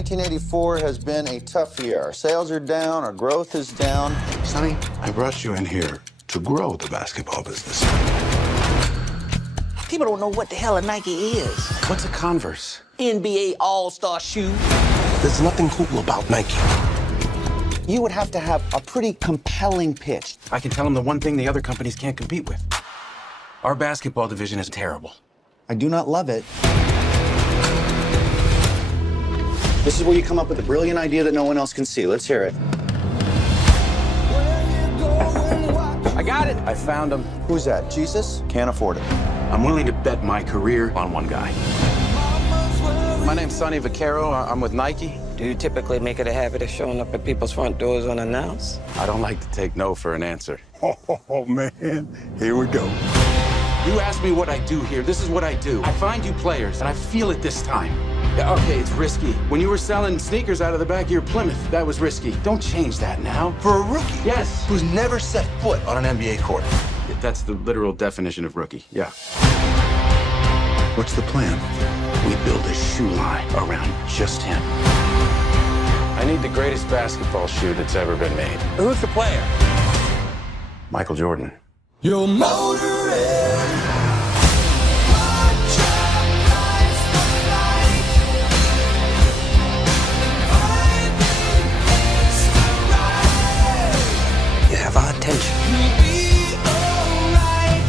1984 has been a tough year. Our sales are down, our growth is down. Sonny, I brought you in here to grow the basketball business. People don't know what the hell a Nike is. What's a Converse? NBA All-Star shoe. There's nothing cool about Nike. You would have to have a pretty compelling pitch. I can tell them the one thing the other companies can't compete with. Our basketball division is terrible. I do not love it. This is where you come up with a brilliant idea that no one else can see. Let's hear it. I got it. I found him. Who's that? Jesus? Can't afford it. I'm willing to bet my career on one guy. My name's Sonny Vaccaro. I'm with Nike. Do you typically make it a habit of showing up at people's front doors unannounced? I don't like to take no for an answer. Oh, man. Here we go. You ask me what I do here. This is what I do. I find you players, and I feel it this time. Yeah, okay, it's risky. When you were selling sneakers out of the back of your Plymouth, that was risky. Don't change that now. For a rookie? Yes. Who's never set foot on an NBA court. That's the literal definition of rookie, yeah. What's the plan? We build a shoe line around just him. I need the greatest basketball shoe that's ever been made. Who's the player? Michael Jordan. Your motor You have our attention.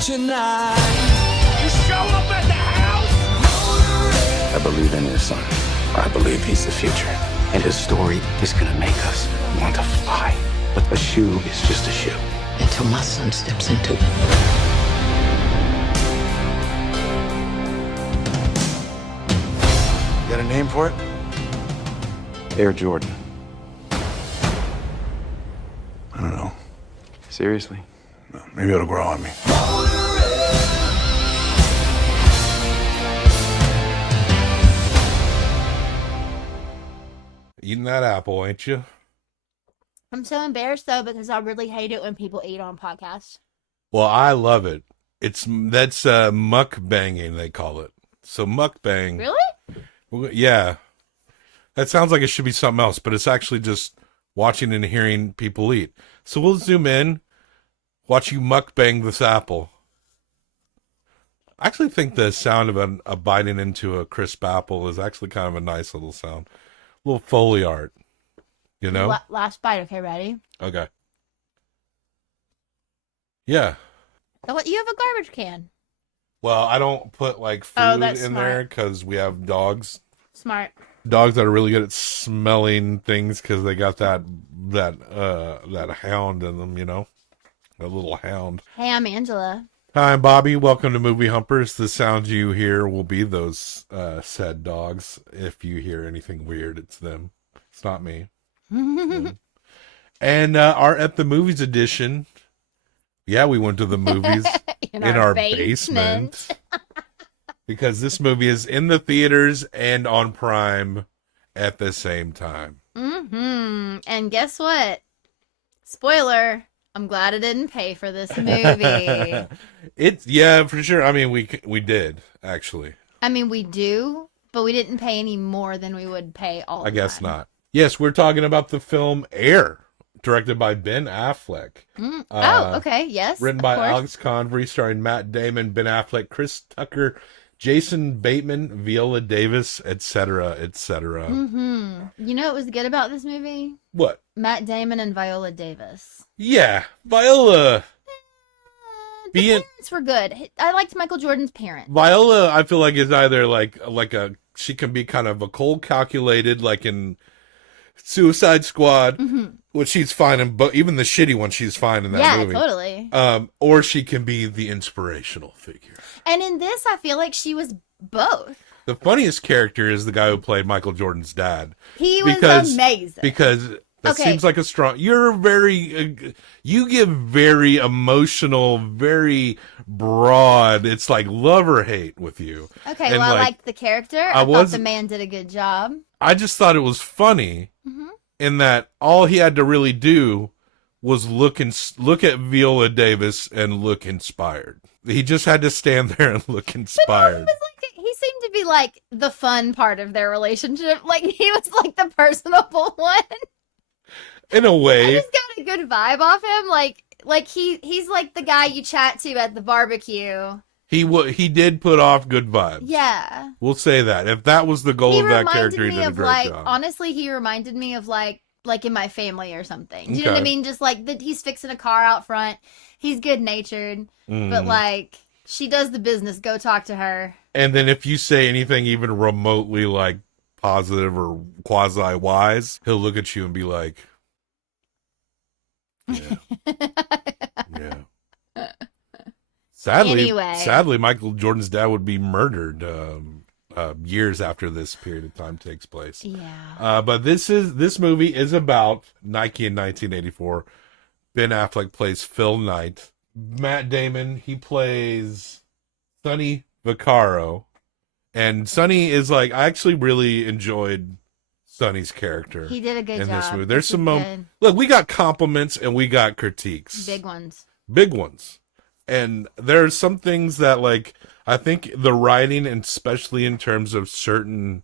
tonight. You show up at the house. I believe in your son. I believe he's the future. And his story is gonna make us want to fly. But a shoe is just a shoe. Until my son steps into it. Got a name for it? Air Jordan. I don't know. Seriously? No, maybe it'll grow on me. Eating that apple, ain't you? I'm so embarrassed though because I really hate it when people eat on podcasts. Well, I love it. That's mukbanging, they call it. So mukbang. Really? Yeah. That sounds like it should be something else, but it's actually just watching and hearing people eat. So we'll zoom in, watch you mukbang this apple. I actually think the sound of a biting into a crisp apple is actually kind of a nice little sound. A little Foley art, you know? Last bite. Okay, ready? Okay. Yeah. So what? You have a garbage can. Well, I don't put like food in there because we have dogs. Smart. Dogs that are really good at smelling things because they got that hound in them, you know, a little hound. Hey, I'm Angela. Hi, I'm Bobby. Welcome to Movie Humpers. The sounds you hear will be those said dogs. If you hear anything weird, it's them. It's not me. And our At the Movies edition. Yeah, we went to the movies in our basement. Because this movie is in the theaters and on Prime at the same time. And guess what? Spoiler. I'm glad I didn't pay for this movie. Yeah, for sure. I mean, we did, actually. I mean, we do, but we didn't pay any more than we would pay all the I guess time. not. Yes, we're talking about the film Air, directed by Ben Affleck. Okay, yes. Written by Alex Convery, starring Matt Damon, Ben Affleck, Chris Tucker, Jason Bateman, Viola Davis, etc., etc. You know what was good about this movie? What? Matt Damon and Viola Davis. Yeah, Viola. The parents were good. I liked Michael Jordan's parents. Viola, I feel like is either she can be kind of a cold calculated, like in Suicide Squad, which she's fine in, but even the shitty one, she's fine in that movie. Yeah, totally. Or she can be the inspirational figure. And in this, I feel like she was both. The funniest character is the guy who played Michael Jordan's dad. He was amazing. Because that seems like you're very, you give very emotional, very broad, it's like love or hate with you. Okay, and well, I liked the character. I thought the man did a good job. I just thought it was funny in that all he had to really do was look at Viola Davis and look inspired. He just had to stand there and look inspired. But he seemed to to be like the fun part of their relationship. Like he was like the personable one. In a I way. just got a good vibe off him. Like he's like the guy you chat to at the barbecue. He did put off good vibes. Yeah. We'll say that. If that was the goal of that character, he did a great job. Honestly, he reminded me of like in My Family or something. Do you know what I mean? Just like that he's fixing a car out front. He's good natured, but like she does the business. Go talk to her. And then if you say anything even remotely like positive or quasi wise, he'll look at you and be like, yeah. Yeah. Sadly, Michael Jordan's dad would be murdered years after this period of time takes place. Yeah. But this movie is about Nike in 1984. Ben Affleck plays Phil Knight. Matt Damon, he plays Sonny Vaccaro. And Sonny is like, I actually really enjoyed Sonny's character. He did a good job in this movie. There's some moments. Look, we got compliments and we got critiques. Big ones. Big ones. And there's some things that, like, I think the writing, and especially in terms of certain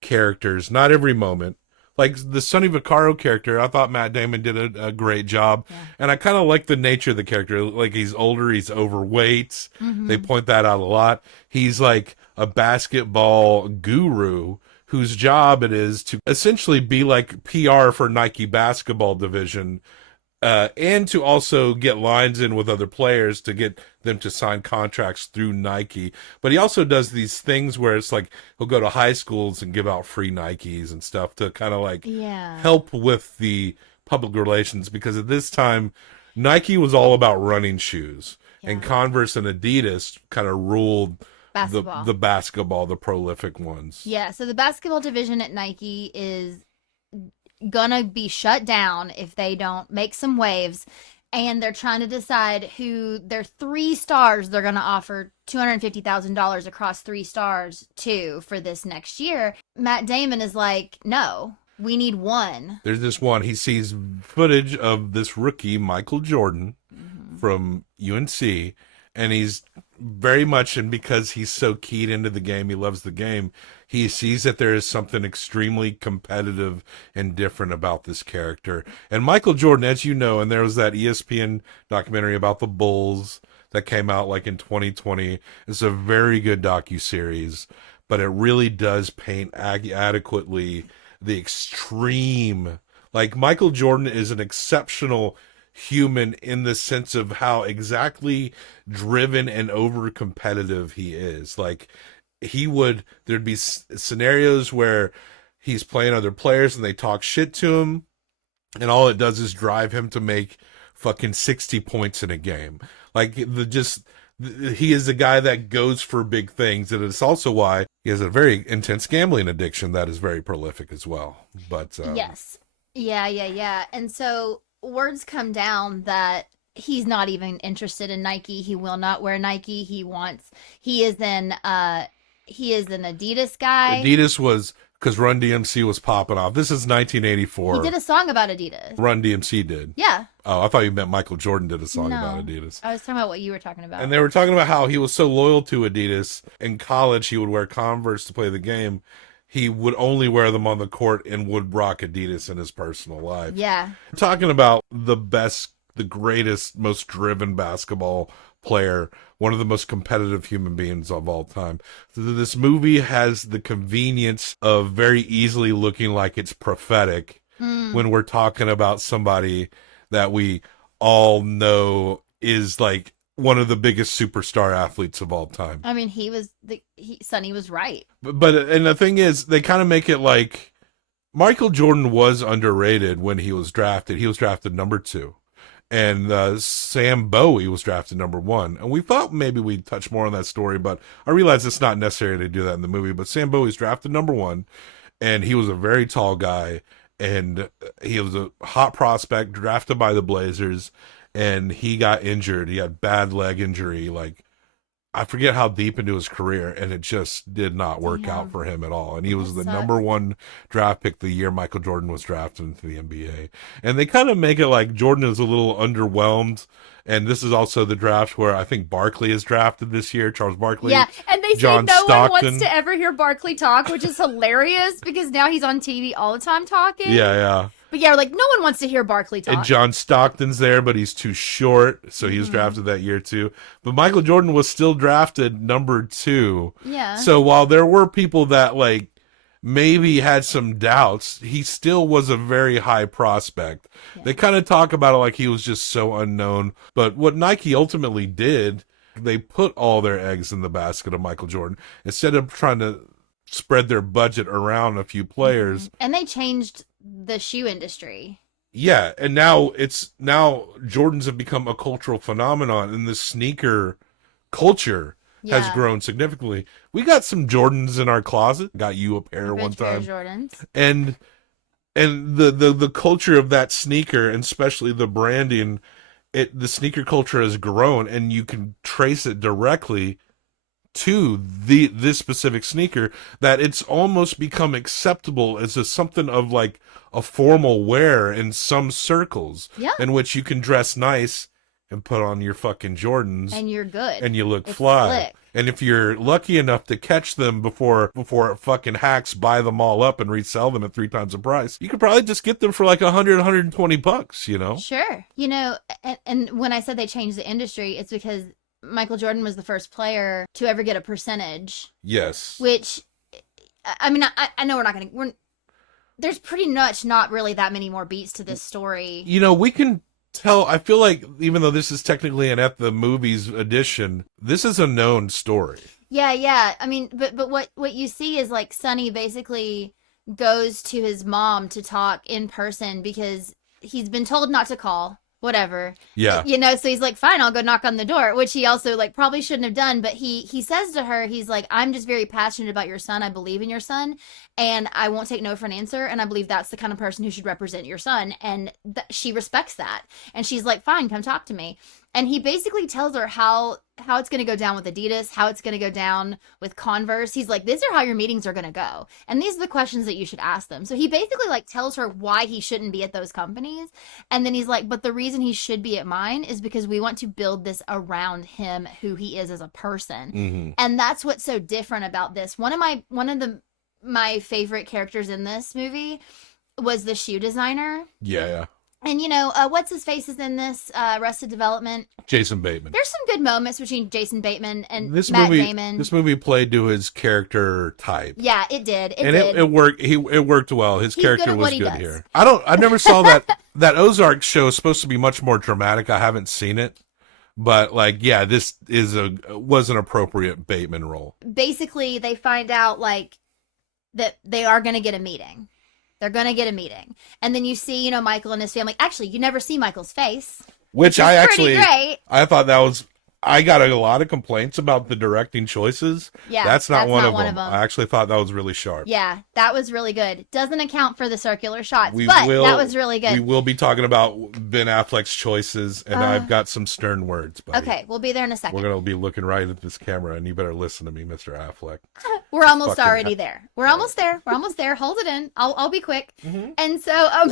characters, not every moment, like the Sonny Vaccaro character, I thought Matt Damon did a great job. Yeah. And I kind of like the nature of the character. Like, he's older, he's overweight. Mm-hmm. They point that out a lot. He's like a basketball guru whose job it is to essentially be like PR for Nike basketball division. And to also get lines in with other players to get them to sign contracts through Nike. But he also does these things where it's like he'll go to high schools and give out free Nikes and stuff to kind of like help with the public relations. Because at this time, Nike was all about running shoes. Yeah. And Converse and Adidas kind of ruled the basketball, the prolific ones. Yeah, so the basketball division at Nike is gonna be shut down if they don't make some waves, and they're trying to decide who their 3 stars they're gonna offer $250,000 across 3 stars to for this next year. Matt Damon is like, no, we need one. There's this one. He sees footage of this rookie, Michael Jordan, from UNC, and he's very much, and because he's so keyed into the game, he loves the game, he sees that there is something extremely competitive and different about this character. And Michael Jordan, as you know, and there was that ESPN documentary about the Bulls that came out like in 2020. It's a very good docuseries, but it really does paint adequately the extreme. Like, Michael Jordan is an exceptional human in the sense of how exactly driven and over competitive he is. Like, there'd be scenarios where he's playing other players and they talk shit to him, and all it does is drive him to make fucking 60 points in a game. Like, he is a guy that goes for big things, and it's also why he has a very intense gambling addiction that is very prolific as well. But yes, yeah. And so words come down that he's not even interested in Nike. He will not wear Nike. He is an Adidas guy. Adidas was, because Run DMC was popping off. This is 1984. He did a song about Adidas. Run DMC did. Yeah. Oh, I thought you meant Michael Jordan did a song about Adidas. I was talking about what you were talking about. And they were talking about how he was so loyal to Adidas. In college, he would wear Converse to play the game. He would only wear them on the court and would rock Adidas in his personal life. Yeah. We're talking about the best, the greatest, most driven basketball player, one of the most competitive human beings of all time. This movie has the convenience of very easily looking like it's prophetic when we're talking about somebody that we all know is like one of the biggest superstar athletes of all time. I mean, Sonny was right. But and the thing is, they kind of make it like Michael Jordan was underrated when he was drafted. He was drafted number 2. And Sam Bowie was drafted number 1. And we thought maybe we'd touch more on that story, but I realize it's not necessary to do that in the movie. But Sam Bowie's drafted number 1, and he was a very tall guy, and he was a hot prospect drafted by the Blazers, and he got injured. He had bad leg injury, like I forget how deep into his career, and it just did not work out for him at all. And he was the number one draft pick the year Michael Jordan was drafted into the NBA. And they kind of make it like Jordan is a little underwhelmed. And this is also the draft where I think Barkley is drafted this year, Charles Barkley. Yeah, and they John say no Stockton. one wants to ever hear Barkley talk, which is hilarious because now he's on TV all the time talking. Yeah. But yeah, like no one wants to hear Barkley talk. And John Stockton's there, but he's too short, so he was drafted that year too. But Michael Jordan was still drafted number 2. Yeah. So while there were people that like maybe had some doubts, he still was a very high prospect. Yeah. They kind of talk about it like he was just so unknown. But what Nike ultimately did, they put all their eggs in the basket of Michael Jordan instead of trying to spread their budget around a few players. And they changed the shoe industry. Yeah, and now Jordans have become a cultural phenomenon, and the sneaker culture has grown significantly. We got some Jordans in our closet. Got you a pair one time. Jordans. And the culture of that sneaker, and especially the branding, the sneaker culture has grown, and you can trace it directly to this specific sneaker, that it's almost become acceptable as something of like a formal wear in some circles, in which you can dress nice and put on your fucking Jordans, and you're good, and you look fly. Slick. And if you're lucky enough to catch them before fucking hacks buy them all up and resell them at 3 times the price, you could probably just get them for like $120, you know? Sure. You know, and when I said they changed the industry, it's because Michael Jordan was the first player to ever get a percentage. Yes. Which, I mean, I know there's pretty much not really that many more beats to this story. You know, we can tell, I feel like even though this is technically an At the Movies edition, this is a known story. Yeah. I mean, but what you see is like Sonny basically goes to his mom to talk in person because he's been told not to call. Whatever. Yeah. You know, so he's like, fine, I'll go knock on the door, which he also like probably shouldn't have done. But he says to her, he's like, I'm just very passionate about your son. I believe in your son, and I won't take no for an answer. And I believe that's the kind of person who should represent your son. And she respects that. And she's like, fine, come talk to me. And he basically tells her how it's going to go down with Adidas, how it's going to go down with Converse. He's like, these are how your meetings are going to go. And these are the questions that you should ask them. So he basically like tells her why he shouldn't be at those companies. And then he's like, but the reason he should be at mine is because we want to build this around him, who he is as a person. Mm-hmm. And that's what's so different about this. One of my favorite characters in this movie was the shoe designer. Yeah. And, you know, what's his face is in this, Arrested Development? Jason Bateman. There's some good moments between Jason Bateman and Matt Damon. This movie played to his character type. Yeah, it did. It worked. It worked well. His character was good here. I never saw that Ozark show is supposed to be much more dramatic. I haven't seen it. But like, yeah, this was an appropriate Bateman role. Basically, they find out like that they are going to get a meeting. They're going to get a meeting. And then you see, you know, Michael and his family. Actually, you never see Michael's face. Which pretty great. I thought that was, I got a lot of complaints about the directing choices. Yeah. That's not one of them. I actually thought that was really sharp. Yeah, that was really good. Doesn't account for the circular shots, that was really good. We will be talking about Ben Affleck's choices, and I've got some stern words, buddy. Okay, we'll be there in a second. We're going to be looking right at this camera, and you better listen to me, Mr. Affleck. We're almost already there. We're almost there. Hold it in. I'll be quick. Mm-hmm. And so, I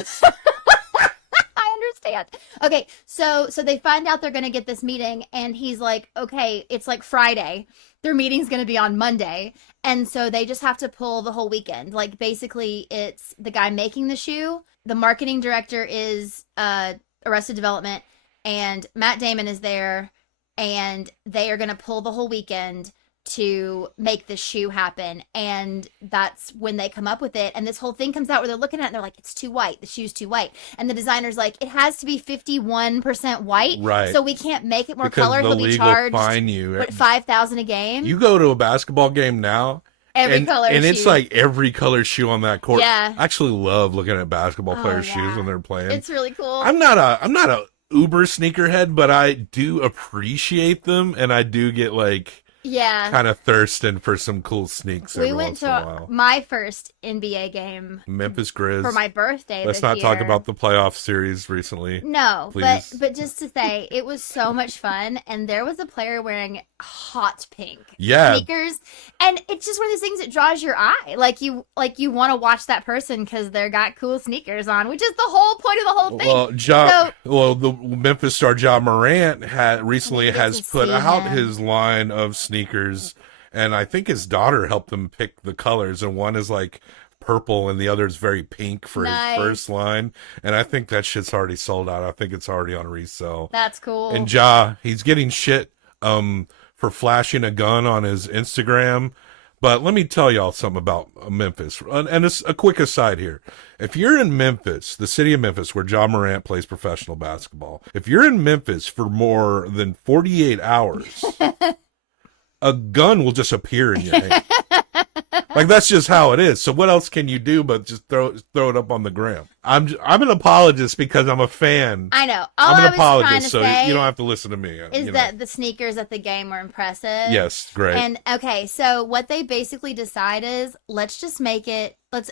understand. Okay, so they find out they're going to get this meeting, and he's like, okay, it's like Friday. Their meeting's going to be on Monday. And so they just have to pull the whole weekend. Like, basically, it's the guy making the shoe. The marketing director is Arrested Development, and Matt Damon is there, and they are going to pull the whole weekend to make this shoe happen. And that's when they come up with it, and this whole thing comes out where they're looking at it and they're like, it's too white, the shoe's too white, and the designer's like, it has to be 51% white, right? So we can't make it more because colored. He'll be charged $5,000 a game. You go to a basketball game now, every color and shoe. it's like every color shoe on that court. Yeah, I actually love looking at basketball players' shoes when they're playing. It's really cool. I'm not a uber sneakerhead, but I do appreciate them, and I do get like Yeah. kind of thirsting for some cool sneaks We every went once in a to while. my first NBA game Memphis Grizz. for my birthday. Let's this not talk year. about the playoff series recently. No, please. but just to say, it was so much fun, and there was a player wearing hot pink sneakers, and it's just one of those things that draws your eye. Like you want to watch that person because they got cool sneakers on, which is the whole point of the whole thing. Well, the Memphis star Ja Morant recently has put out his line of sneakers, and I think his daughter helped him pick the colors, and one is like purple and the other is very pink for his first line, and I think that shit's already sold out. I think it's already on resale. That's cool. And Ja, he's getting shit for flashing a gun on his Instagram. But let me tell y'all something about Memphis. And a quick aside here. If you're in Memphis, the city of Memphis, where Ja Morant plays professional basketball, if you're in Memphis for more than 48 hours, a gun will just appear in your hand. Like, that's just how it is. So what else can you do but just throw it up on the gram? I'm an apologist because I'm a fan. I know. I'm an apologist, so you don't have to listen to me. That the sneakers at the game were impressive? Yes, great. And okay, so what they basically decide is, let's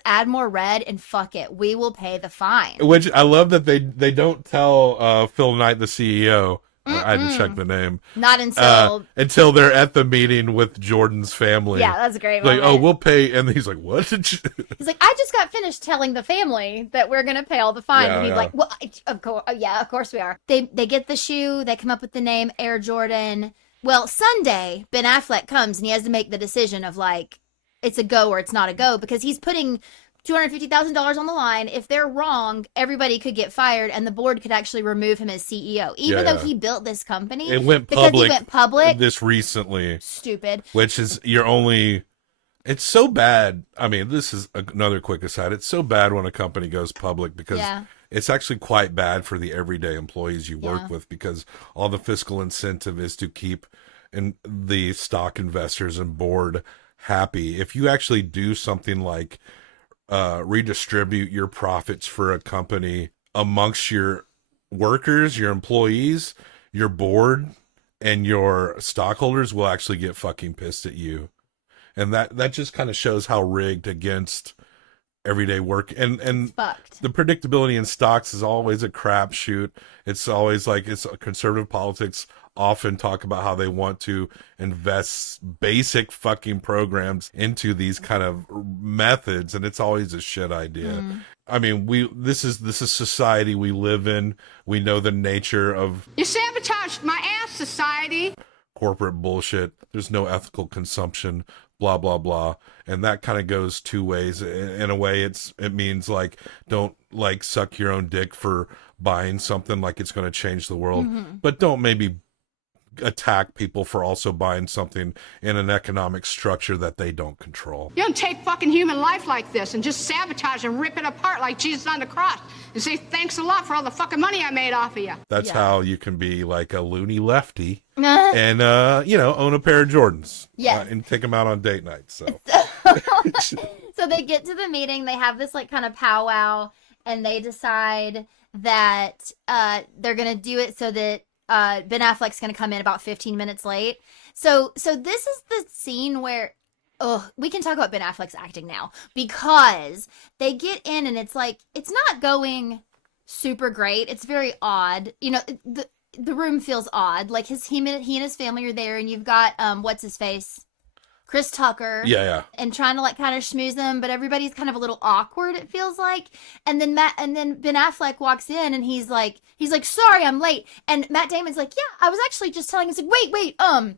add more red and fuck it. We will pay the fine. Which I love that they don't tell Phil Knight, the CEO. I had to check the name. Not until they're at the meeting with Jordan's family. Yeah, that's a great like, moment. oh, we'll pay. And he's like, what? He's like, I just got finished telling the family that we're going to pay all the fine. Yeah, and he's yeah. like, well, of course we are. They get the shoe. They come up with the name Air Jordan. Well, Sunday, Ben Affleck comes and he has to make the decision of like, it's a go or it's not a go, because he's putting $250,000 on the line. If they're wrong, everybody could get fired, and the board could actually remove him as CEO, even though he built this company. It went because public. He went public this recently. Stupid. Which is it's so bad. I mean, this is another quick aside. It's so bad when a company goes public because it's actually quite bad for the everyday employees you work with, because all the fiscal incentive is to keep the stock investors and board happy. If you actually do something like redistribute your profits for a company amongst your workers, your employees, your board, and your stockholders will actually get fucking pissed at you. And that just kind of shows how rigged against everyday work. And the predictability in stocks is always a crapshoot. It's always like, it's conservative politics often talk about how they want to invest basic fucking programs into these kind of methods, and it's always a shit idea. I mean, this is society we live in. We know the nature of You sabotaged my ass, society. corporate bullshit. There's no ethical consumption, blah blah blah, and that kind of goes two ways. In a way, it means like, don't like suck your own dick for buying something like it's going to change the world, but don't maybe attack people for also buying something in an economic structure that they don't control. You don't take fucking human life like this and just sabotage and rip it apart like Jesus on the cross and say thanks a lot for all the fucking money I made off of you. That's how you can be like a loony lefty and own a pair of Jordans and take them out on date night. So So they get to the meeting, they have this like kind of powwow, and they decide that they're gonna do it so that Ben Affleck's going to come in about 15 minutes late. So this is the scene where, we can talk about Ben Affleck's acting now, because they get in and it's like, it's not going super great. It's very odd. You know, the room feels odd. Like he and his family are there, and you've got, what's his face? Chris Tucker. Yeah. And trying to like kind of schmooze them, but everybody's kind of a little awkward, it feels like. And then Ben Affleck walks in and he's like, sorry, I'm late. And Matt Damon's like, yeah, I was actually just telling, he's like, wait, what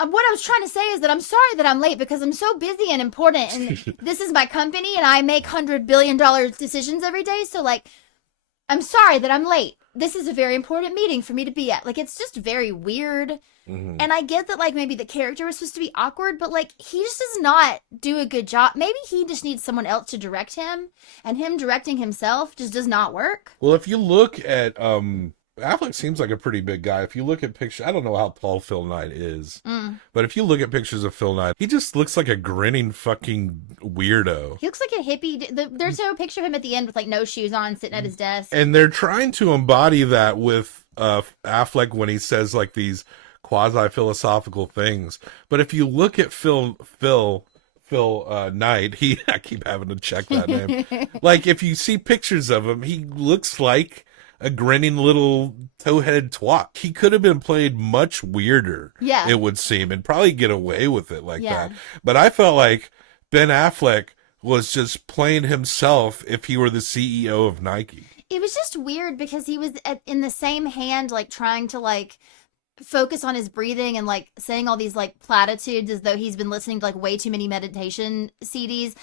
I was trying to say is that I'm sorry that I'm late because I'm so busy and important, and this is my company and I make $100 billion decisions every day. So like, I'm sorry that I'm late. This is a very important meeting for me to be at. Like, it's just very weird. And I get that, like, maybe the character was supposed to be awkward, but, like, he just does not do a good job. Maybe he just needs someone else to direct him, and him directing himself just does not work. Well, if you look at, Affleck seems like a pretty big guy. If you look at pictures, I don't know how tall Phil Knight is, but if you look at pictures of Phil Knight, he just looks like a grinning fucking weirdo. He looks like a hippie. There's no picture of him at the end with, like, no shoes on, sitting at his desk. And they're trying to embody that with Affleck when he says, like, these quasi-philosophical things. But if you look at Phil Knight, I keep having to check that name. Like, if you see pictures of him, he looks like a grinning little tow-headed twat. He could have been played much weirder, it would seem, and probably get away with it like that. But I felt like Ben Affleck was just playing himself if he were the CEO of Nike. It was just weird because he was in the same hand, like, trying to, like, focus on his breathing and, like, saying all these, like, platitudes as though he's been listening to, like, way too many meditation CDs.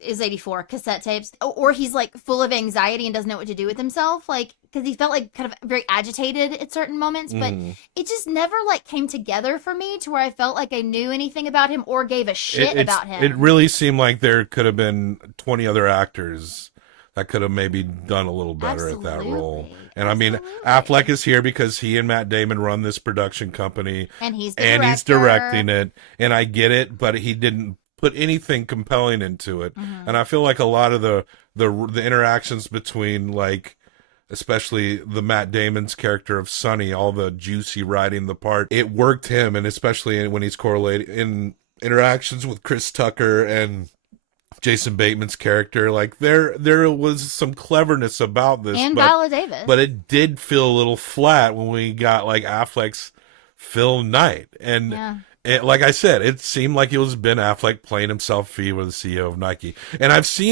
Is 84 cassette tapes, or he's like full of anxiety and doesn't know what to do with himself, like, because he felt like kind of very agitated at certain moments, but it just never like came together for me to where I felt like I knew anything about him or gave a shit about him. It really seemed like there could have been 20 other actors that could have maybe done a little better at that role. And I mean, Affleck is here because he and Matt Damon run this production company, and he's directing it, and I get it, but he didn't put anything compelling into it. And I feel like a lot of the interactions between, like, especially the Matt Damon's character of Sonny, all the juicy writing the part, it worked him, and especially when he's correlated in interactions with Chris Tucker and Jason Bateman's character, like there was some cleverness about this, and Viola Davis, but it did feel a little flat when we got like Affleck's Phil Knight, and like I said, it seemed like it was Ben Affleck playing himself if he were the CEO of Nike. And I saw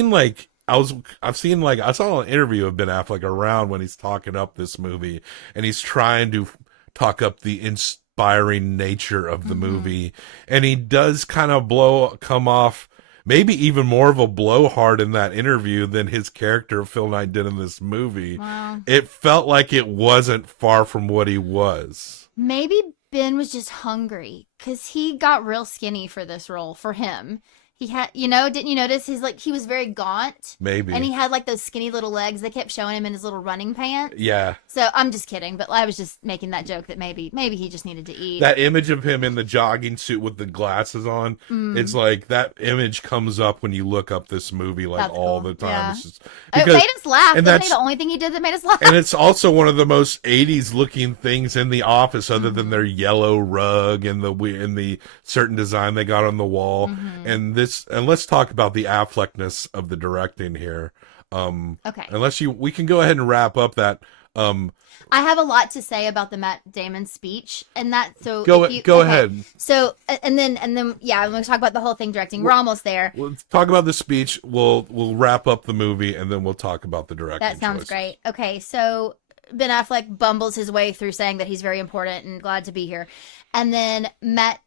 an interview of Ben Affleck around when he's talking up this movie, and he's trying to talk up the inspiring nature of the movie, and he does kind of come off maybe even more of a blowhard in that interview than his character Phil Knight did in this movie. Wow. It felt like it wasn't far from what he was. Maybe Ben was just hungry because he got real skinny for this role for him. He had, didn't you notice he was very gaunt? Maybe. And he had like those skinny little legs that kept showing him in his little running pants. Yeah. So I'm just kidding, but I was just making that joke that maybe he just needed to eat. That image of him in the jogging suit with the glasses on, it's like that image comes up when you look up this movie like all the time. Yeah. It's just, it made us laugh. Wasn't he the only thing he did that made us laugh? And it's also one of the most 80s looking things in the office, other than their yellow rug and the certain design they got on the wall. And let's talk about the Affleckness of the directing here. Okay. We can go ahead and wrap up that. I have a lot to say about the Matt Damon speech, and that. So go ahead. So and then I'm going to talk about the whole thing directing. We're almost there. Let's talk about the speech. We'll wrap up the movie, and then we'll talk about the directing. That sounds great. Okay, so Ben Affleck bumbles his way through saying that he's very important and glad to be here. And then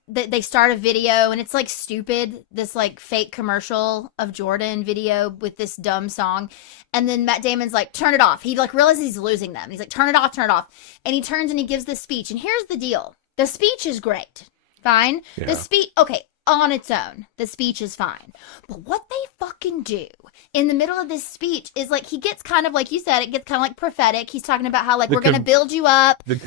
they start a video, and it's like stupid, this like fake commercial of Jordan video with this dumb song. And then Matt Damon's like, turn it off. He like realizes he's losing them. He's like, turn it off. And he turns and he gives this speech. And here's the deal. The speech is great. Fine. Yeah. The speech, okay, on its own, the speech is fine. But what they fucking do in the middle of this speech is like, he gets kind of, like you said, it gets kind of like prophetic. He's talking about how like, we're going to build you up. The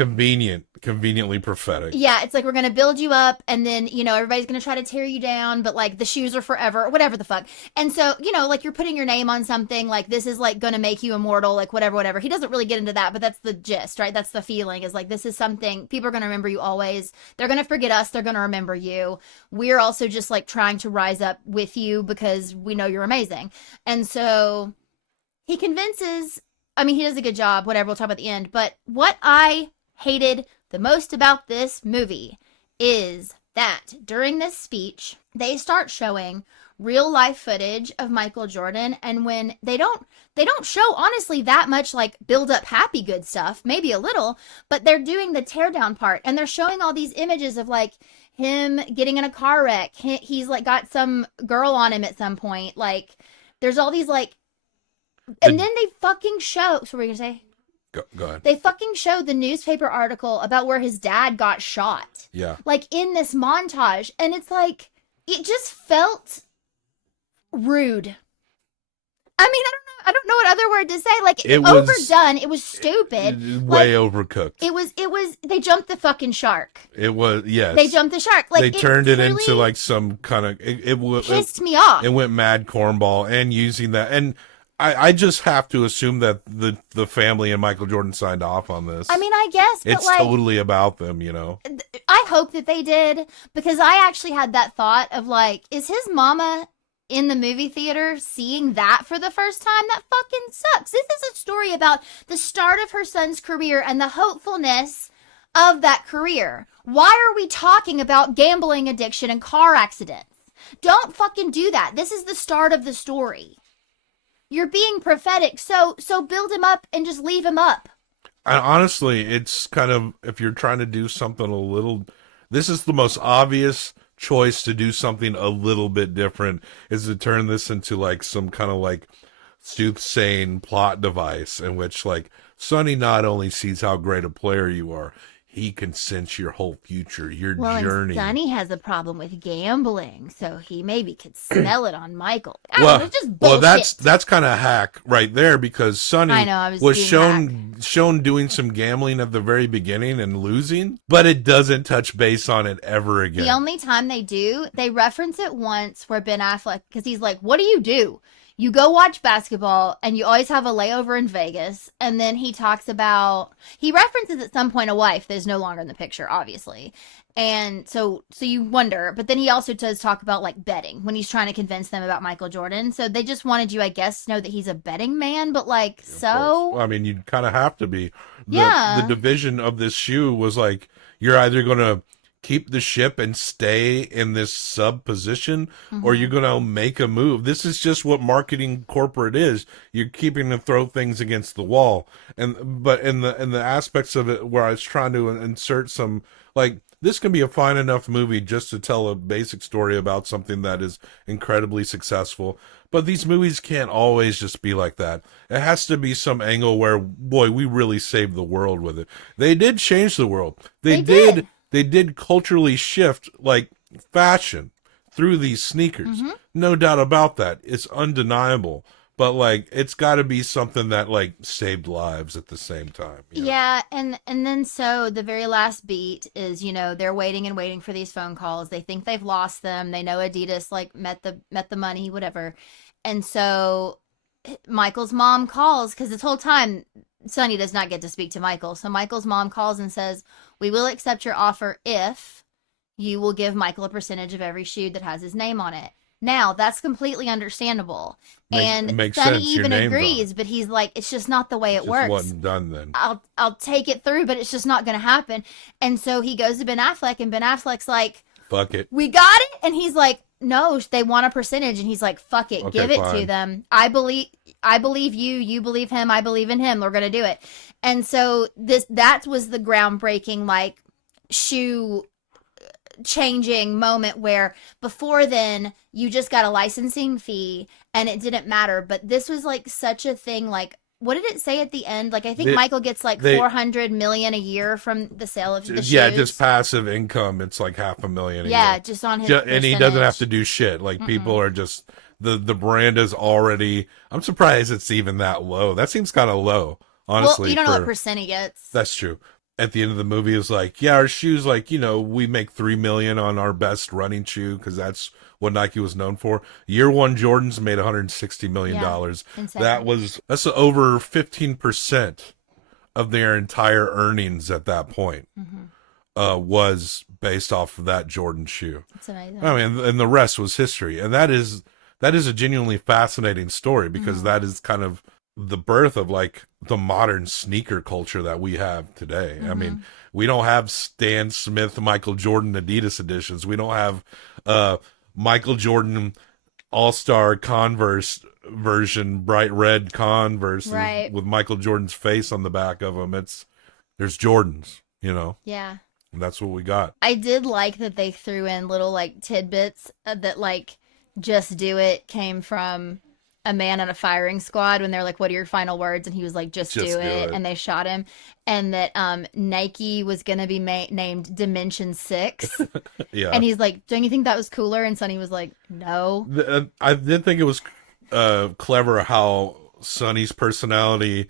conveniently prophetic. Yeah, it's like, we're going to build you up, and then, everybody's going to try to tear you down, but like the shoes are forever, or whatever the fuck. And so, like you're putting your name on something, like this is like going to make you immortal, like whatever. He doesn't really get into that, but that's the gist, right? That's the feeling, is like, this is something, people are going to remember you always. They're going to forget us. They're going to remember you. We're also just like trying to rise up with you because we know you're amazing. And so he convinces, he does a good job, whatever, we'll talk about the end. But what I hated the most about this movie is that during this speech, they start showing real life footage of Michael Jordan, and when they don't show honestly that much like build up happy good stuff, maybe a little, but they're doing the tear down part, and they're showing all these images of like him getting in a car wreck. He's like got some girl on him at some point. Like there's all these like, and then they fucking show. So what were you gonna say? Go ahead. They fucking showed the newspaper article about where his dad got shot. Yeah. like in this montage, and it's like, it just felt rude. I don't know what other word to say. Like, it was overdone. It was stupid. Way overcooked. It was, they jumped the fucking shark. It was, yes. They jumped the shark. Like, they turned it into like some kind of, it pissed me off. It went mad cornball, and using that. And I just have to assume that the family and Michael Jordan signed off on this. I mean, I guess, but it's like, totally about them, you know. I hope that they did, because I actually had that thought of like, is his mama in the movie theater seeing that for the first time? That fucking sucks. This is a story about the start of her son's career and the hopefulness of that career. Why are we talking about gambling addiction and car accidents? Don't fucking do that. This is the start of the story. You're being prophetic, so build him up and just leave him up. And honestly, it's kind of, if you're trying to do something a little, this is the most obvious choice to do something a little bit different, is to turn this into like some kind of like soothsaying plot device in which like Sonny not only sees how great a player you are, he can sense your whole future, your journey. And Sonny has a problem with gambling, so he maybe could smell it on Michael. I don't know, it's just bullshit. Well, that's kind of hack right there, because Sonny was shown doing some gambling at the very beginning and losing, but it doesn't touch base on it ever again. The only time they do, they reference it once where Ben Affleck, because he's like, what do? You go watch basketball and you always have a layover in Vegas. And then he talks about, he references at some point a wife that is no longer in the picture, obviously. And so you wonder, but then he also does talk about like betting when he's trying to convince them about Michael Jordan. So they just wanted you, I guess, to know that he's a betting man, but like, so. I mean, you kind of have to be. The division of this shoe was like, you're either going to keep the ship and stay in this sub position, or you're going to make a move. This is just what marketing corporate is. You're keeping to throw things against the wall. But in the aspects of it where I was trying to insert some, like, this can be a fine enough movie just to tell a basic story about something that is incredibly successful. But these movies can't always just be like that. It has to be some angle where, boy, we really saved the world with it. They did change the world. They did culturally shift, like, fashion through these sneakers. No doubt about that. It's undeniable. But, like, it's got to be something that, like, saved lives at the same time. You know? Yeah, and then so the very last beat is, they're waiting and waiting for these phone calls. They think they've lost them. They know Adidas, like, met the money, whatever. And so Michael's mom calls, because this whole time Sonny does not get to speak to Michael. So Michael's mom calls and says, we will accept your offer if you will give Michael a percentage of every shoe that has his name on it. Now, that's completely understandable. And Sonny even agrees, but he's like, it's just not the way it works. It wasn't done then. I'll take it through, but it's just not going to happen. And so he goes to Ben Affleck, and Ben Affleck's like, fuck it. We got it? And he's like, no, they want a percentage. And he's like, fuck it, give it to them. I believe you, you believe him, I believe in him. We're going to do it. And so that was the groundbreaking, like, shoe changing moment where before then you just got a licensing fee and it didn't matter. But this was like such a thing. Like, what did it say at the end? Like, I think Michael gets like $400 million a year from the sale of the shoes. Yeah, just passive income. It's like $500,000 a year. Just on his and he doesn't have to do shit. Like, people are just, the brand is already, I'm surprised it's even that low. That seems kind of low, honestly. Well, you don't know what percent he gets. That's true. At the end of the movie, is like, yeah, our shoes, like, we make $3 million on our best running shoe because that's what Nike was known for. Year one Jordans made $160 million. That's over 15% of their entire earnings at that point. Was based off of that Jordan shoe. That's amazing. I mean, and the rest was history. And that is a genuinely fascinating story, because that is kind of the birth of like the modern sneaker culture that we have today. I mean, we don't have Stan Smith, Michael Jordan Adidas editions. We don't have Michael Jordan All-Star Converse version, bright red Converse with Michael Jordan's face on the back of them. There's Jordans, Yeah. And that's what we got. I did like that they threw in little like tidbits that like Just Do It came from a man on a firing squad when they're like, what are your final words? And he was like, just do it. And they shot him. And that Nike was going to be named Dimension 6. Yeah. And he's like, don't you think that was cooler? And Sonny was like, no. I did think it was clever how Sonny's personality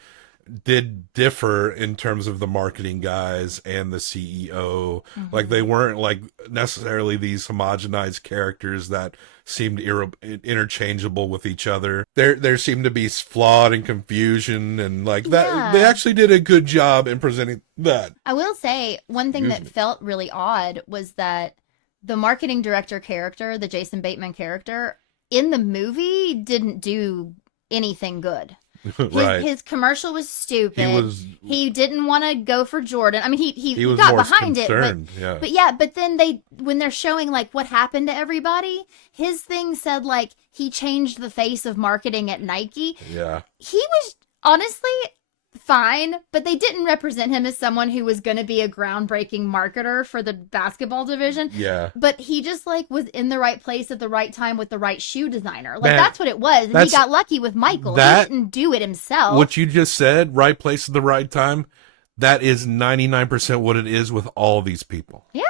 did differ in terms of the marketing guys and the CEO. Like they weren't like necessarily these homogenized characters that seemed interchangeable with each other. There seemed to be flawed and confusion and like that. Yeah. They actually did a good job in presenting that. I will say one thing that felt really odd was that the marketing director character, the Jason Bateman character, in the movie didn't do anything good. Right. His commercial was stupid. He didn't want to go for Jordan. I mean, he was got more behind concerned, it, but then when they're showing like what happened to everybody, his thing said like he changed the face of marketing at Nike. Yeah. He was honestly fine, but they didn't represent him as someone who was going to be a groundbreaking marketer for the basketball division. Yeah. But he just like was in the right place at the right time with the right shoe designer. Like Man, that's what it was. And he got lucky with Michael. He didn't do it himself. What you just said, right place at the right time, that is 99% what it is with all these people. Yeah.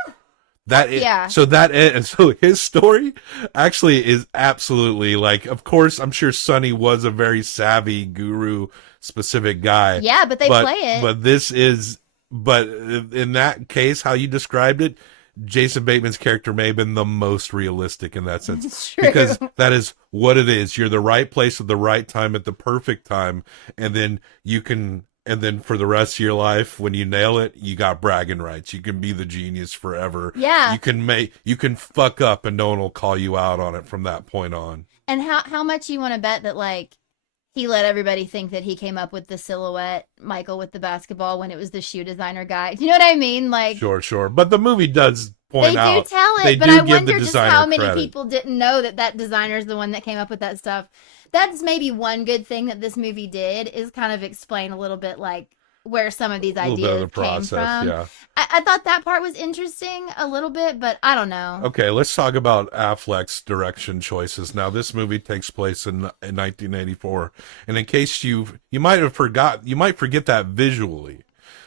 So his story actually is absolutely like, of course, I'm sure Sonny was a very savvy guru specific guy. Yeah, but they play it. But in that case, how you described it, Jason Bateman's character may have been the most realistic in that sense. It's true. Because that is what it is. You're the right place at the right time at the perfect time. And then for the rest of your life, when you nail it, you got bragging rights. You can be the genius forever. Yeah. You can fuck up and no one will call you out on it from that point on. And how much you want to bet that like he let everybody think that he came up with the silhouette Michael with the basketball when it was the shoe designer guy? Do you know what I mean? Like Sure. But the movie does point out. They do tell it, but I wonder just how many people didn't know that designer is the one that came up with that stuff. That's maybe one good thing that this movie did is kind of explain a little bit like where some of these ideas came from. Yeah. I thought that part was interesting a little bit, but I don't know. Okay, let's talk about Affleck's direction choices. Now, this movie takes place in 1984, and in case you might forget that visually.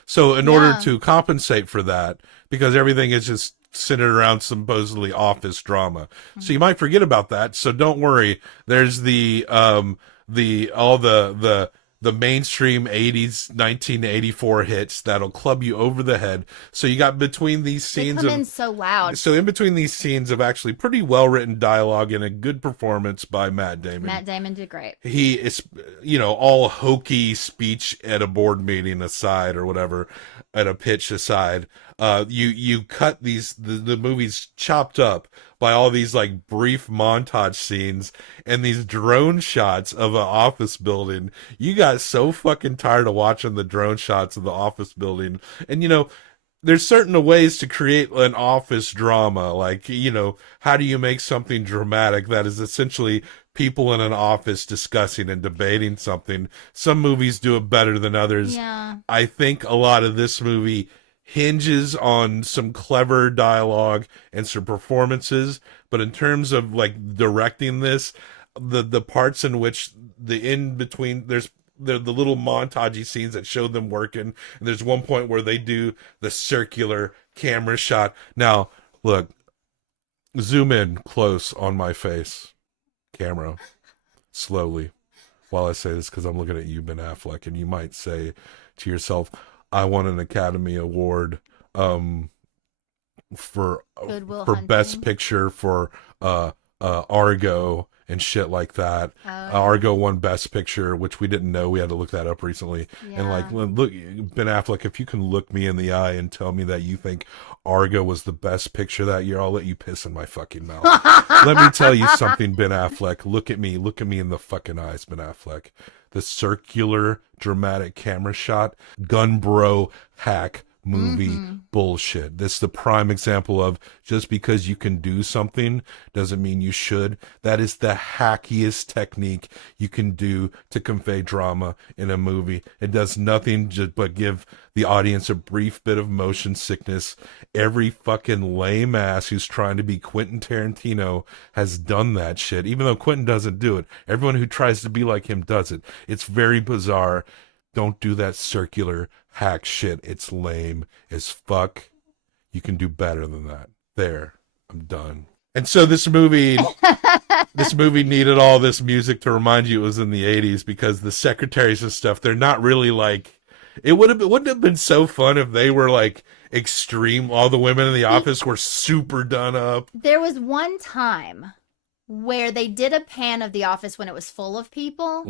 So, in order to compensate for that, because everything is just centered around supposedly office drama, so you might forget about that. So don't worry. There's the mainstream 80s 1984 hits that'll club you over the head. So you got between these scenes they come in so loud. So in between these scenes of actually pretty well written dialogue and a good performance by Matt Damon. Matt Damon did great. He is, all hokey speech at a board meeting aside or whatever, at a pitch aside. You cut the movies chopped up by all these like brief montage scenes and these drone shots of an office building. You got so fucking tired of watching the drone shots of the office building. And there's certain ways to create an office drama. Like, how do you make something dramatic that is essentially people in an office discussing and debating something? Some movies do it better than others. Yeah. I think a lot of this movie hinges on some clever dialogue and some performances, but in terms of like directing this, the parts in which the in between, there's the little montagey scenes that show them working, and there's one point where they do the circular camera shot. Now look, zoom in close on my face, camera, slowly, while I say this, because I'm looking at you, Ben Affleck, and you might say to yourself, I won an Academy Award for Best Picture for Argo and shit like that. Argo won Best Picture, which we didn't know. We had to look that up recently. Yeah. And like, look, Ben Affleck, if you can look me in the eye and tell me that you think Argo was the best picture that year, I'll let you piss in my fucking mouth. Let me tell you something, Ben Affleck. Look at me in the fucking eyes, Ben Affleck. The circular dramatic camera shot, gun bro hack movie bullshit. This is the prime example of just because you can do something doesn't mean you should. That is the hackiest technique you can do to convey drama in a movie. It does nothing but give the audience a brief bit of motion sickness. Every fucking lame ass who's trying to be Quentin Tarantino has done that shit, even though Quentin doesn't do it. Everyone who tries to be like him does it. It's very bizarre. Don't do that circular hack shit. It's lame as fuck. You can do better than that. There. I'm done. And so this movie needed all this music to remind you it was in the 80s, because the secretaries and stuff, they're not really like, wouldn't have been so fun if they were like extreme. All the women in the office were super done up. There was one time where they did a pan of the office when it was full of people,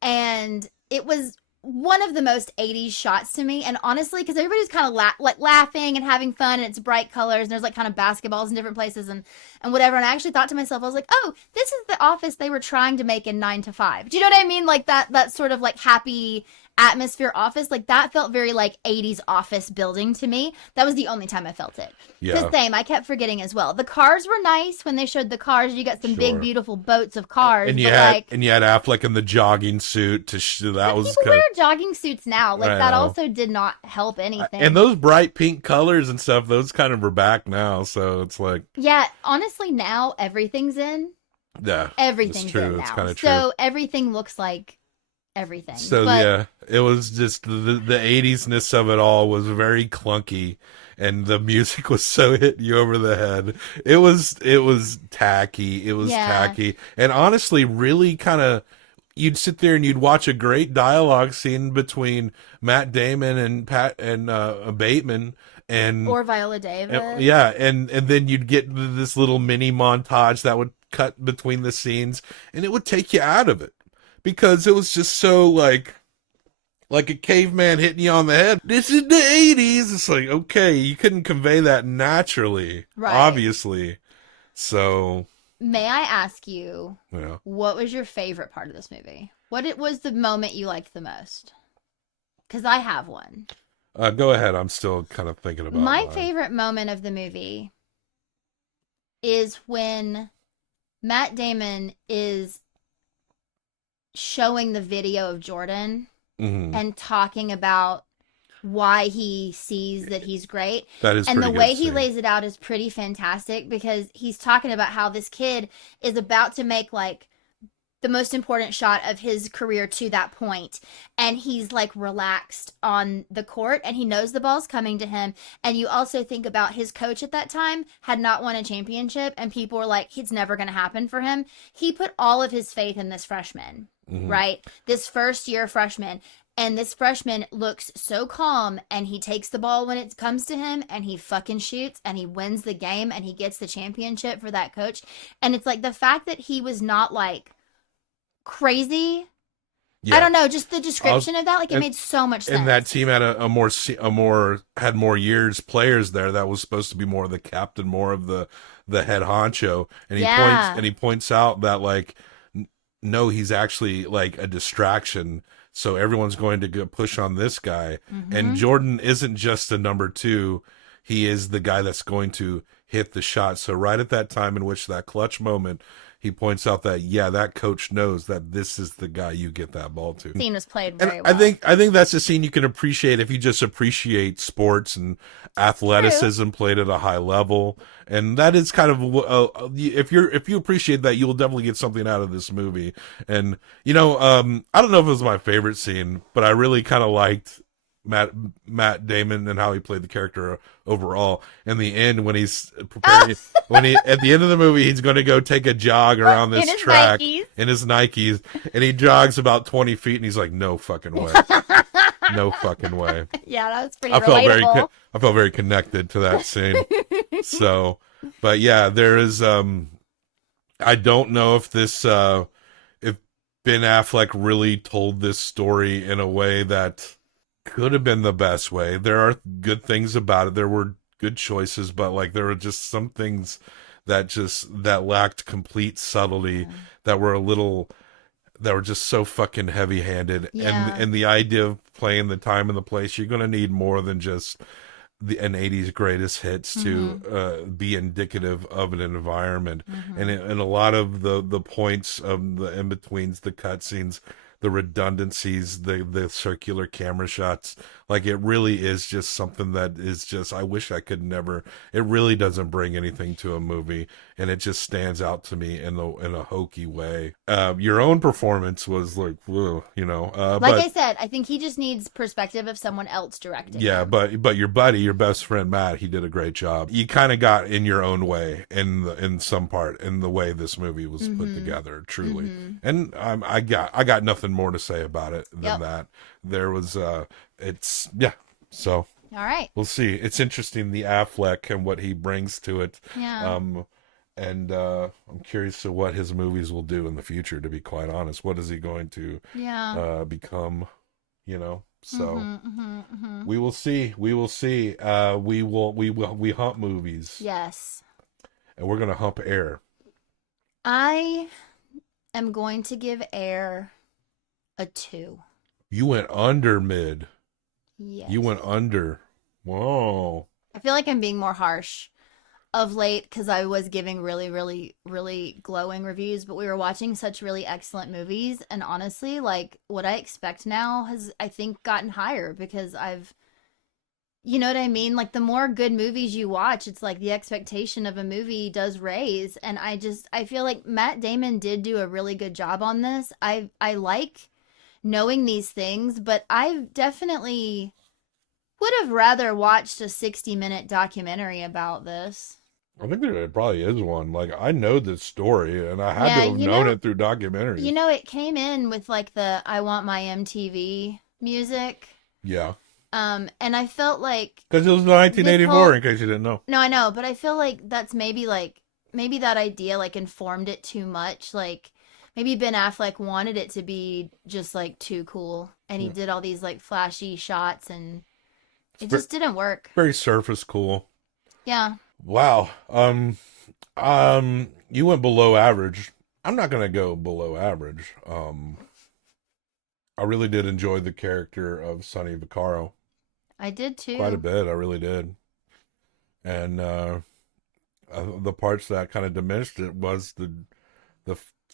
and it was one of the most 80s shots to me. And honestly, because everybody's kind of laughing and having fun, and it's bright colors, and there's like kind of basketballs in different places and whatever. And I actually thought to myself, I was like, oh, this is the office they were trying to make in 9 to 5. Do you know what I mean? Like that sort of like happy atmosphere office, like that felt very like 80s office building to me. That was the only time I felt it. Yeah. The same, I kept forgetting as well. The cars were nice when they showed the cars. You got some big beautiful boats of cars, and you had Affleck in the jogging suit that was people wear jogging suits now, like that also did not help anything. And those bright pink colors and stuff, those kind of are back now, so it's like, yeah, honestly now everything's in. Yeah, everything's true. in now. It's kind of true. So everything looks like everything. So yeah, it was just the 80s-ness of it all was very clunky, and the music was so hitting you over the head. It was tacky. It was tacky. And honestly, really kind of, you'd sit there and you'd watch a great dialogue scene between Matt Damon and Bateman or Viola Davis. And then you'd get this little mini montage that would cut between the scenes, and it would take you out of it. Because it was just so like a caveman hitting you on the head. This is the 80s. It's like, okay, you couldn't convey that naturally, obviously. So, may I ask you, what was your favorite part of this movie? What was the moment you liked the most? Because I have one. Go ahead. I'm still kind of thinking about my mine. favorite moment of the movie is when Matt Damon is showing the video of Jordan and talking about why he sees that he's great. That is, and the way he lays it out is pretty fantastic, because he's talking about how this kid is about to make like the most important shot of his career to that point, and he's like relaxed on the court, and he knows the ball's coming to him. And you also think about his coach at that time had not won a championship, and people were like, it's never going to happen for him. He put all of his faith in this freshman, right? This first year freshman. And this freshman looks so calm, and he takes the ball when it comes to him, and he fucking shoots, and he wins the game, and he gets the championship for that coach. And it's like the fact that he was not like crazy. I don't know, just the description of that, like it made so much sense. And that team had had more years players there. That was supposed to be more of the captain, more of the head honcho. And he points out that like, no, he's actually like a distraction. So everyone's going to go push on this guy. And Jordan isn't just a number 2. He is the guy that's going to hit the shot. So right at that time in which that clutch moment, he points out that, that coach knows that this is the guy you get that ball to. Scene was played very well. I think that's a scene you can appreciate if you just appreciate sports and athleticism played at a high level. And that is kind of, if you appreciate that, you will definitely get something out of this movie. And, I don't know if it was my favorite scene, but I really kind of liked Matt Damon and how he played the character overall. In the end, when he's preparing, at the end of the movie, he's going to go take a jog around this track in his Nikes, and he jogs about 20 feet, and he's like, "No fucking way, no fucking way." Yeah, that was pretty relatable. I felt very connected to that scene. So, but yeah, there is. I don't know if this, if Ben Affleck really told this story in a way that could have been the best way. There are good things about it. There were good choices, but like there were just some things that lacked complete subtlety, that were just so fucking heavy-handed. And the idea of playing the time and the place, you're going to need more than just an 80s greatest hits to be indicative of an environment. And a lot of the points of the in-betweens, the cutscenes, the redundancies, the circular camera shots, Like, it really is just something that is just, I wish I could never, it really doesn't bring anything to a movie, and it just stands out to me in a hokey way. Your own performance was like, whoa, you know. Like I said, I think he just needs perspective of someone else directing. Yeah, him. but your buddy, your best friend Matt, he did a great job. You kind of got in your own way in some part in the way this movie was put together, truly. And I got nothing more to say about it than that. There was it's so all right, we'll see. It's interesting, the Affleck and what he brings to it. And I'm curious to what his movies will do in the future, to be quite honest. What is he going to become, you know? So we will see. We hump movies. Yes. And we're gonna hump Air. I am going to give Air a 2. You went under mid. Yes. You went under. Whoa. I feel like I'm being more harsh of late because I was giving really, really, really glowing reviews, but we were watching such really excellent movies. And honestly, like, what I expect now has, I think, gotten higher because you know what I mean? Like, the more good movies you watch, it's like the expectation of a movie does raise. And I feel like Matt Damon did do a really good job on this. I like knowing these things, but I definitely would have rather watched a 60-minute documentary about this. I think there probably is one. Like, I know this story, and I had to have known it through documentaries. You know, it came in with, like, the I Want My MTV music. Yeah. And I felt like... Because it was 1984, in case you didn't know. No, I know, but I feel like that's maybe that idea, like, informed it too much. Like, maybe Ben Affleck wanted it to be just, like, too cool. And he did all these, like, flashy shots, and it just didn't work. Very surface cool. Yeah. Wow. You went below average. I'm not gonna go below average. I really did enjoy the character of Sonny Vaccaro. I did too. Quite a bit, I really did. And the parts that kind of diminished it was the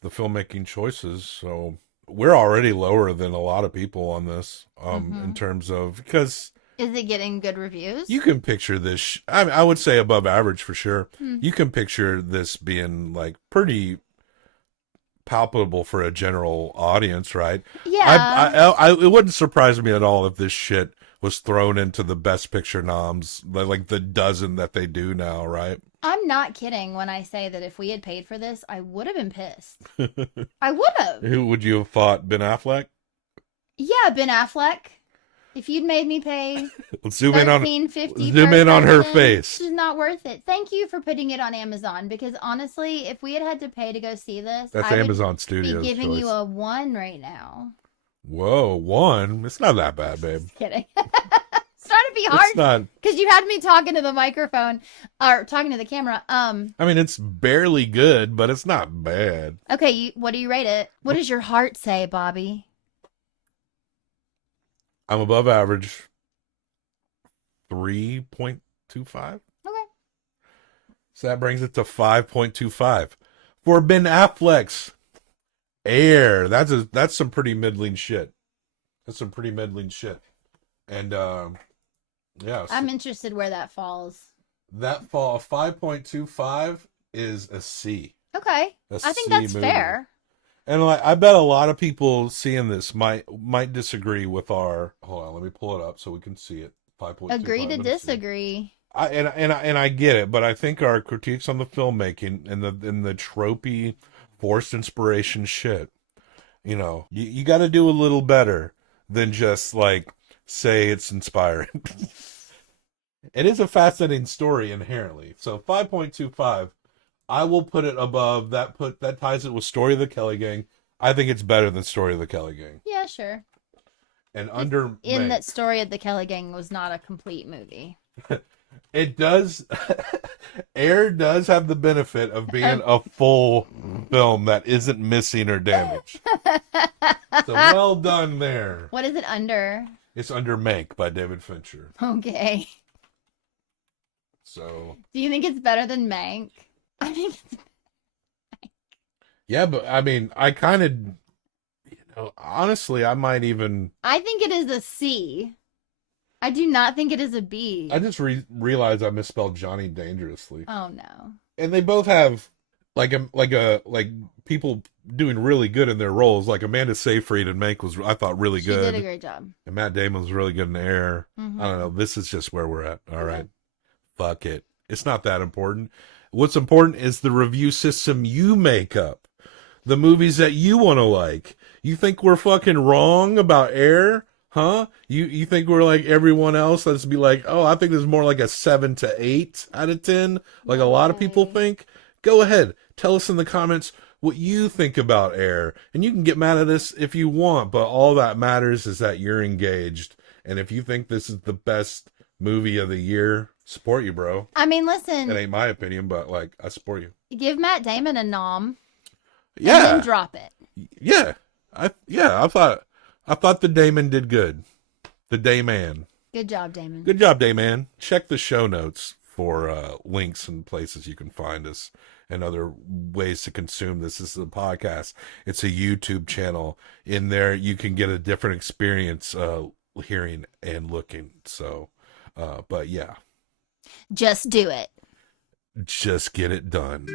filmmaking choices. So we're already lower than a lot of people on this, in terms of, because is it getting good reviews? you can picture this. I would say above average for sure. You can picture this being like pretty palpable for a general audience, right? Yeah. It wouldn't surprise me at all if this shit was thrown into the Best Picture noms, like the dozen that they do now, right? I'm not kidding when I say that if we had paid for this, I would have been pissed. I would have. Who would you have thought? Ben Affleck? Yeah, Ben Affleck. If you'd made me pay zoom in on her session, face. It's not worth it. Thank you for putting it on Amazon, because honestly, if we had to pay to go see this, that's Amazon Studios. Be giving choice. you a 1 right now. Whoa, 1? It's not that bad, babe. Just kidding. It's trying to be hard because you had me talking to the microphone or talking to the camera. I mean, it's barely good, but it's not bad. Okay, what do you rate it? What does your heart say, Bobby? I'm above average. 3.25. Okay. So that brings it to 5.25 for Ben Affleck's Air. That's some pretty middling shit. That's some pretty middling shit. And yeah. So I'm interested where that falls. That fall 5.25 is a C. Okay. I think that's fair. And like, I bet a lot of people seeing this might disagree with our. Hold on, let me pull it up so we can see it. 5.25. Agree to disagree. I get it, but I think our critiques on the filmmaking and the tropey forced inspiration shit, you know, you got to do a little better than just like say it's inspiring. It is a fascinating story inherently. So 5.25. I will put it above that. That ties it with Story of the Kelly Gang. I think it's better than Story of the Kelly Gang. Yeah, sure. And that Story of the Kelly Gang was not a complete movie. It does. Air does have the benefit of being a full film that isn't missing or damaged. So well done there. What is it under? It's under Mank by David Fincher. Okay. So. Do you think it's better than Mank? I think it's... Yeah, but I mean, I kind of, honestly, I might even... I think it is a C. I do not think it is a B. I just realized I misspelled Johnny dangerously. Oh no. And they both have like people doing really good in their roles. Like Amanda Seyfried and Mank was, I thought, really good. She did a great job. And Matt Damon was really good in Air. Mm-hmm. I don't know. This is just where we're at. All right. Fuck it. It's not that important. What's important is the review system you make up. The movies that you want to like. You think we're fucking wrong about Air? Huh? You think we're like everyone else? Let's be like, oh, I think there's more like a 7 to 8 out of 10. Like a lot of people think. Go ahead. Tell us in the comments what you think about Air. And you can get mad at us if you want, but all that matters is that you're engaged. And if you think this is the best movie of the year, support you, bro. I mean, listen. It ain't my opinion, but like, I support you. Give Matt Damon a nom. Yeah. And then drop it. Yeah. I thought the Damon did good. The Dayman. Good job, Damon. Good job, Dayman. Check the show notes for links and places you can find us and other ways to consume this. This is a podcast. It's a YouTube channel. In there, you can get a different experience hearing and looking. So, but yeah. Just do it. Just get it done.